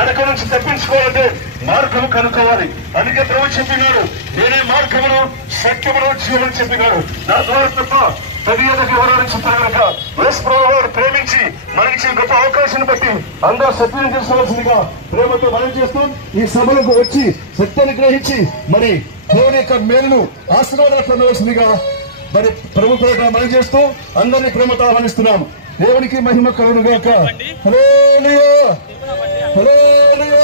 నరక నుంచి తప్పించుకోవాలంటే మార్గము కనుక్కోవాలి. అందుకే ప్రభు చెప్పినాడు, నేనే మార్గమును సత్యమును జీవనం చెప్పినాడు. నా ద్వారా తప్ప తెలియదకి ఎవరైనా చెప్తారు కనుక యేసు ప్రభువు వారు ప్రేమించి మనకి గొప్ప అవకాశాన్ని బట్టి అందరూ సత్యం చేసుకోవాల్సిందిగా ప్రేమతో మనం చేస్తూ ఈ సభలకు వచ్చి సత్యాన్ని గ్రహించి మరి దేవుని యొక్క మేలును ఆశీర్వాదాలు పొందవలసిందిగా మరి ప్రభు పేరిట మనం చేస్తూ అందరినీ ప్రేమతో ఆహ్వానిస్తున్నాం. దేవునికి మహిమ కలుగును గాక. హల్లెలూయా హల్లెలూయా.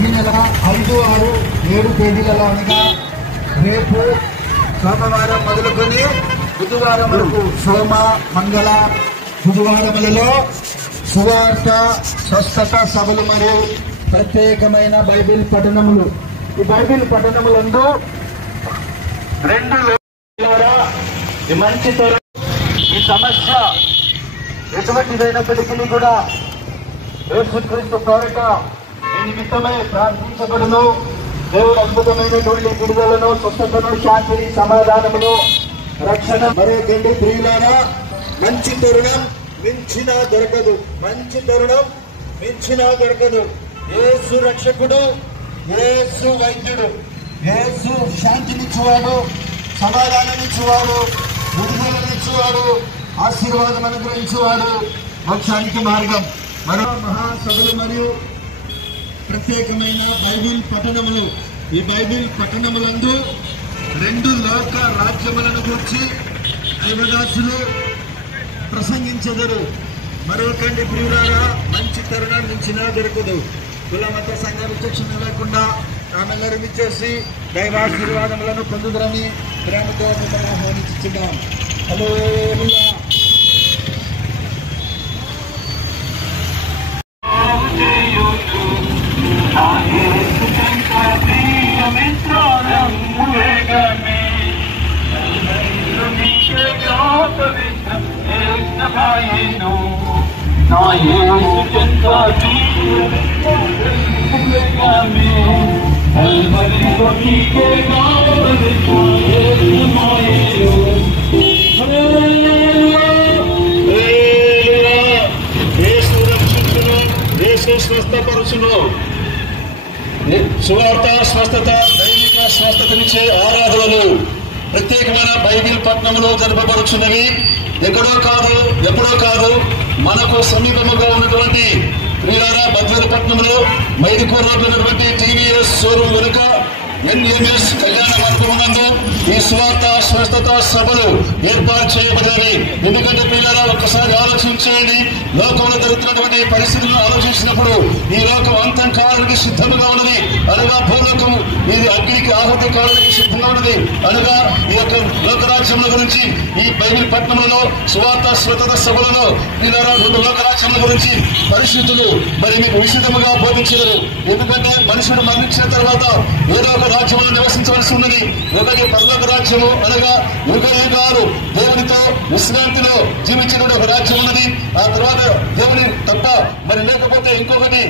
ఈ నెల 5, 6, 7 తేదీలలో అనగా రేపు సోమవారం మొదలుకొని బుధవారం వరకు సోమ మంగళ బుధవారములలో సువార్త స్వస్థత సభలు మరియు ప్రత్యేకమైన బైబిల్ పఠనములు. ఈ బైబిల్ పఠనములందు 2 ఈ మంచి తరం ఈ సమస్య ఎటువంటిదైనప్పటికీ కూడా యేసుక్రీస్తు పేరిట ఈ నిమిత్తమై ప్రార్థించబడును. దేవుడు అద్భుతమైనటువంటి విడుదలను, స్వస్థతను, శాంతిని, సమాధానమును, రక్షణ మరొకండి. ప్రియులారా, మంచి తరుణం మించినా దొరకదు. మంచి తరుణం మించినా దొరకదు. యేసు రక్షకుడు, యేసు వైద్యుడు, యేసు శాంతినిచ్చువాడు, సమాధానమిచ్చువాడు, విడుదలనిచ్చువాడు, ఆశీర్వాదం అనుగ్రహించువాడు, మోక్షానికి మార్గం. మరో మహాసభలు మరియు ప్రత్యేకమైన బైబిల్ పఠనములు. ఈ బైబిల్ పఠనములందు 2 లోక రాజ్యములను గురించి శివదాసులు ప్రసంగించెదరు. మరొకండి ప్రియులారా, మంచి తరుణం మించినా దొరకదు. కుల మత సంఘ విచక్షణ లేకుండా ఆమెల్లరూ ఇచ్చేసి దైవాశీర్వాదములను పొందుదరని ప్రేమతో మిమ్మల్ని ఆహ్వానించుచున్నాం. హల్లెలూయా. స్వస్థపరుచును. సువార్త స్వస్థత, దైవిక స్వస్థతనిచ్చే ఆరాధనలు ప్రత్యేకమైన బైబిల్ పట్టణంలో జరపబడుచున్నవి. ఎక్కడో కాదు, ఎప్పుడో కాదు, మనకు సమీపముగా ఉన్నటువంటి ప్రియులారా బద్వేలుపట్నంలో మైదుకూరు రోడ్లో ఉన్నటువంటి టీవీఎస్ షోరూమ్ వెనుక NMS కళ్యాణ మండపమునందు ఈ సువార్త స్వస్థత సభలు ఏర్పాటు చేయబడినవి. ఎందుకంటే పిల్లలు ఒక్కసారి ఆలోచించండి, లోకంలో జరుగుతున్నటువంటి పరిస్థితులను ఆలోచించినప్పుడు ఈ లోకం అంతం కాలానికి సిద్ధంగా ఉన్నది. అనగా భూలోకం ఇది అగ్నికి ఆహుతి కాలానికి సిద్ధంగా ఉన్నది. అనగా ఈ యొక్క లోకరాజ్యముల గురించి ఈ బైబిల్ పట్టణంలో సువార్త స్వతంత్ర సభలలో పిల్లల 2 లోకరాజ్యముల గురించి పరిస్థితులు మరి మీకు విశితంగా బోధించగలరు. ఎందుకంటే మనుషుడు మరణించిన తర్వాత ఏదో ఒక రాజ్యంలో నివసించవలసి ఉన్నది. ఒకటి పరలోక రాజ్యము, అనగా యుగ యుగాలు దేవునితో విశ్రాంతిలో జీవించిన ఒక రాజ్యం ఉన్నది. ఆ తర్వాత దేవుని తప్ప మరి లేకపోతే ఇంకొకటి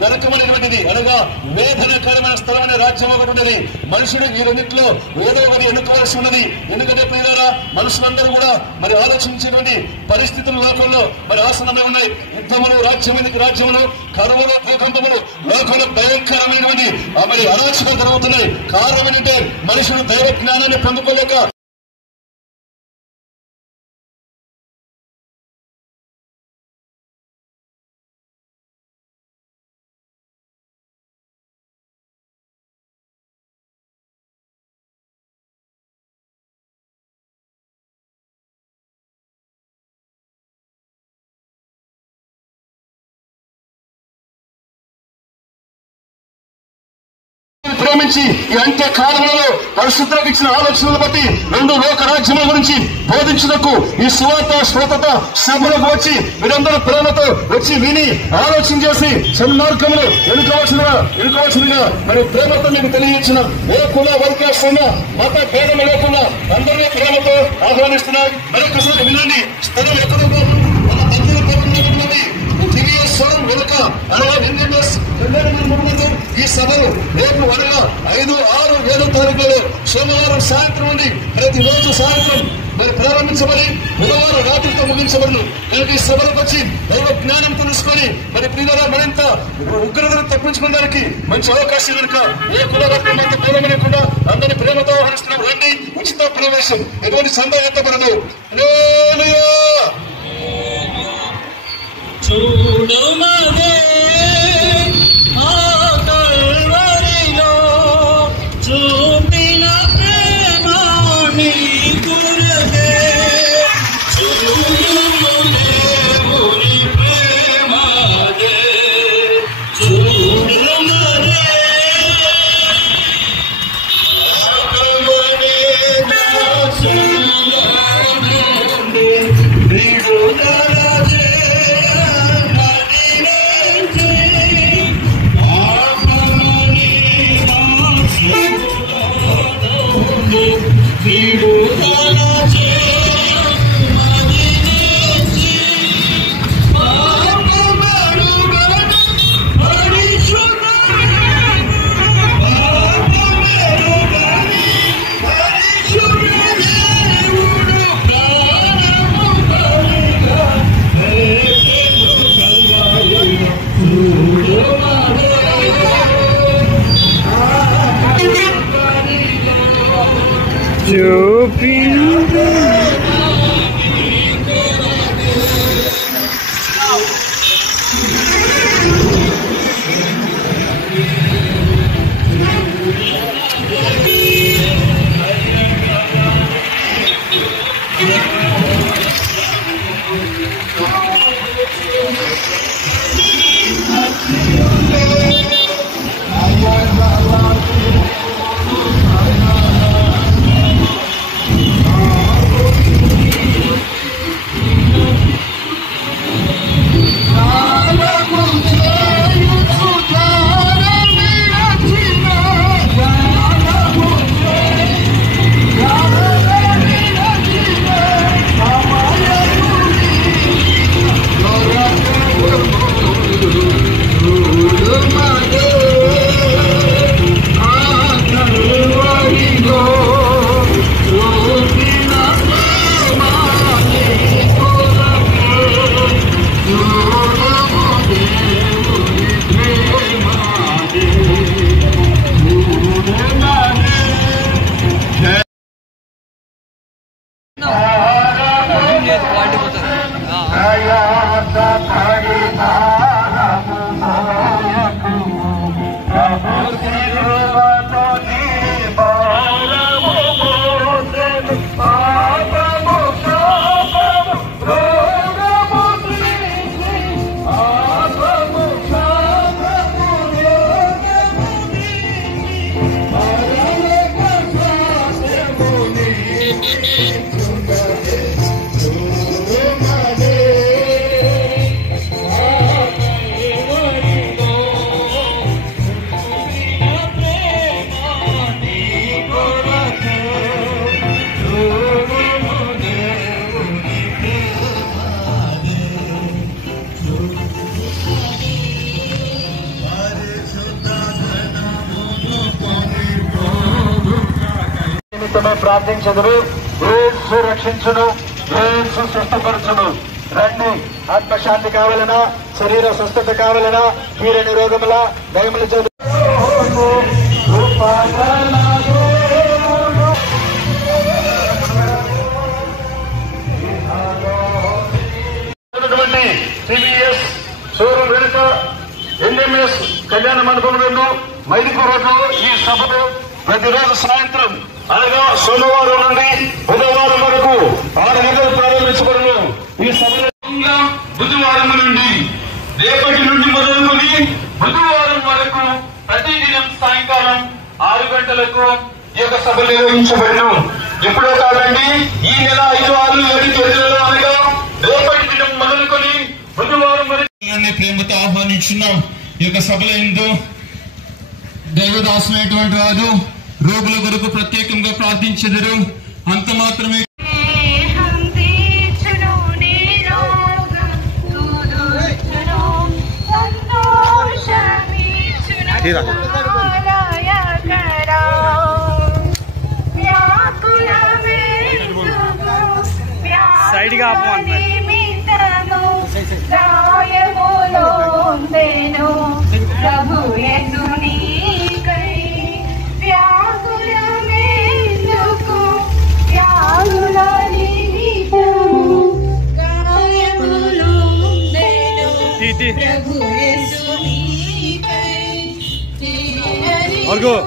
నరకమైనటువంటిది, అనగా వేదనకరమైన స్థలమైన రాజ్యం ఒకటి ఉన్నది. మనుషుడు ఈ రెండింటిలో ఏదో ఒకటి ఎన్నుకోవాల్సి ఉన్నది. ఎందుకంటే ప్రియులారా, మనుషులందరూ కూడా మరి ఆలోచించేటువంటి పరిస్థితులు లోకంలో మరి ఆసనమే ఉన్నాయి. యుద్ధములు, రాజ్యములు, కరువులు, భూకంపములు లోకంలో భయంకరమైనటువంటి మరి అరాచకాలు జరుగుతున్నాయి. కారణం ఏంటంటే మనుషుడు దైవ జ్ఞానాన్ని పొందుకోలేక ప్రేమించి ఈ అంత్య కాలంలో పరిశుద్ధులకు ఇచ్చిన ఆలోచనలు బట్టి 2 లోక రాజ్యముల గురించి బోధించుటకు ఈ సువార్త స్వతత సభలకు వచ్చి మీరందరూ ప్రేమతో వచ్చి విని ఆలోచన చేసి సన్మార్గములు ఎన్నుకోవాల్సిందిగా మరి ప్రేమతో మీకు తెలియజేసిన ఏ కుల వర్గస్తున్న మత భేదము లేకుండా అందరినీ ప్రేమతో ఆహ్వానిస్తున్నారు. మరొకసారి వినండి. స్థలం ఎక్కడ స్వరం వెనుక అనగా 2023 ఈ సభలు రేపు అనగా 5, 6, 7 తారీఖులలో సోమవారం సాయంత్రం నుండి ప్రతిరోజు సాయంత్రం మరి ప్రారంభించబడి బుధవారం రాత్రితో ముగించబడును. కనుక ఈ సభలకు వచ్చి దైవ జ్ఞానం తెలుసుకొని మరి ప్రియులారా మరింత ఉగ్రతను తప్పించుకోవడానికి మంచి అవకాశం కనుక ఏ కులవర్గం అంత దూరం లేకుండా అందరినీ ప్రేమతో ఆహ్వానిస్తున్నాం. రండి, ఉచిత ప్రవేశం, ఎటువంటి సందేహం ఎత్తబడదు. చూడమదే ఆ కల్వరిలో చూపిన ప్రేమ నీ గురదే. చూడమదే నీ ప్రేమదే. చూడమదే కల్వరి ప్రార్థించదురు. యేసు రక్షించును, యేసు స్వస్థపరచును. రండి. ఆత్మశాంతి కావాలనా, శరీర స్వస్థత కావాలనా, తీరని రోగముల భయముల టీవీఎస్ షోరూమ్ వెనుక ఎన్ఎంఎస్ కళ్యాణ మండపం రెండు మైదుకూరు రోడ్లో ఈ సభలో ప్రతిరోజు సాయంత్రం అనగా సోమవారం నుండి బుధవారం వరకు 6 గంటలు ప్రారంభించబడును. ఈ సభలో బుధవారం నుండి రేపటి నుండి మొదలుకొని బుధవారం వరకు ప్రతిదినం సాయంకాలం 6 గంటలకు ఈ యొక్క సభ నిర్వహించబడును. ఎప్పుడో కాదండి, ఈ నెల 5, 6, 7 తేదీలలో అనగా రేపటి దినం మొదలుకొని బుధవారం వరకు ప్రేమతో ఆహ్వానించున్నాం. ఈ యొక్క సభలో ఎందు దైవదాసులైనటువంటి వారు రోగుల కొరకు ప్రత్యేకంగా ప్రార్థించెదరు. అంత మాత్రమే సైడ్గా और जाओ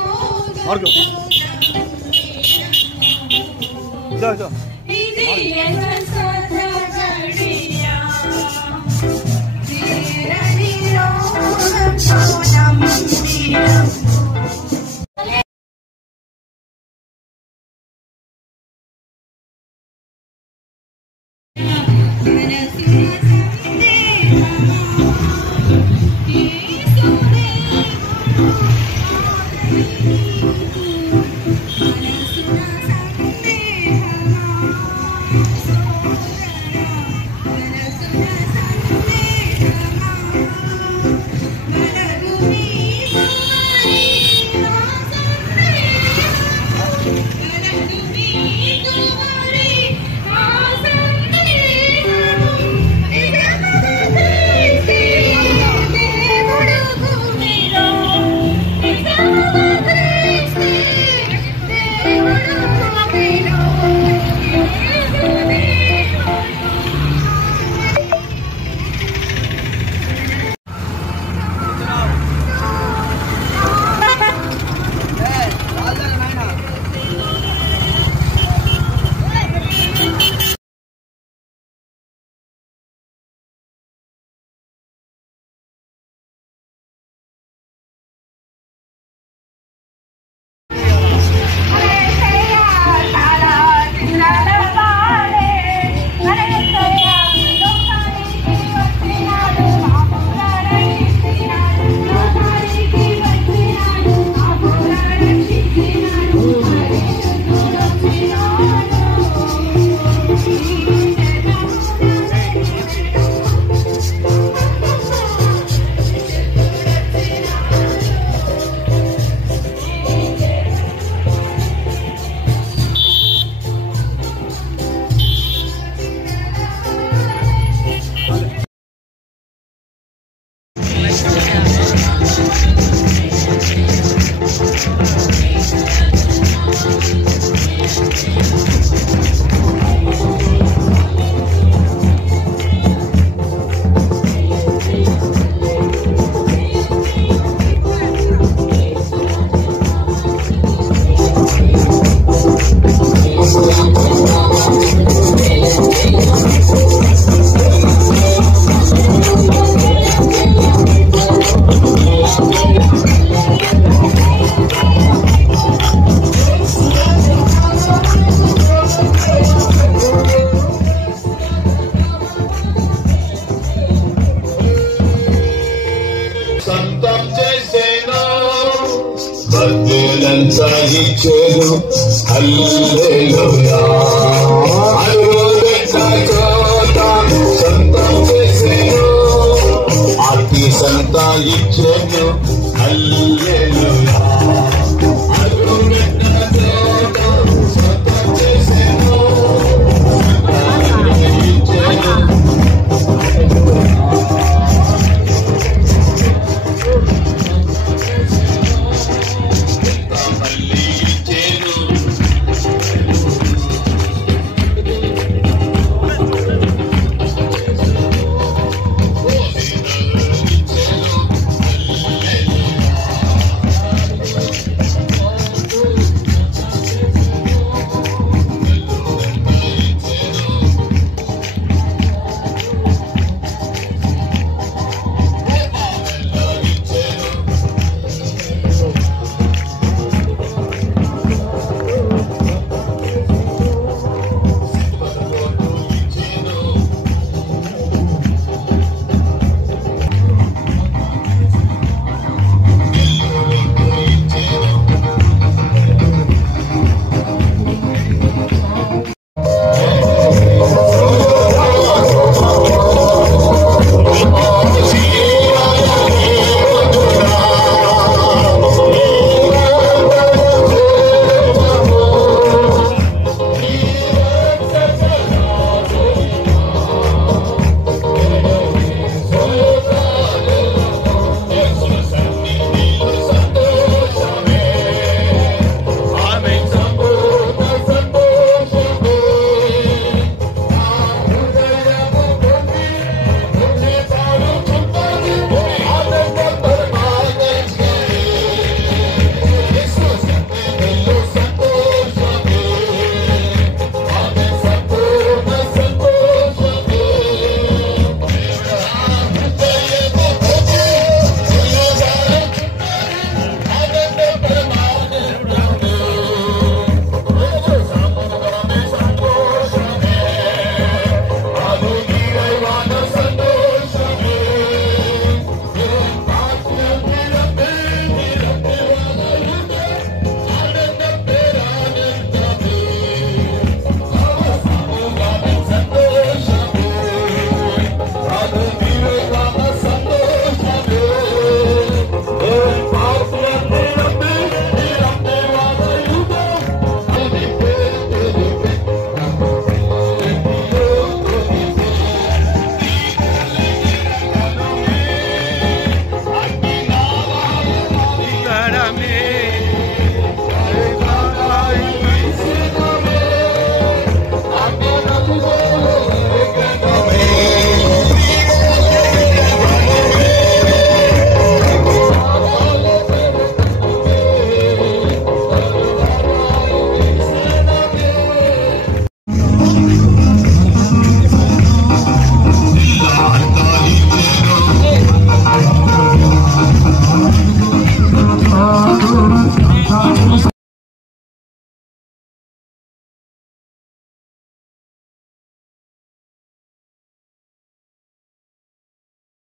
హల్లెలూయా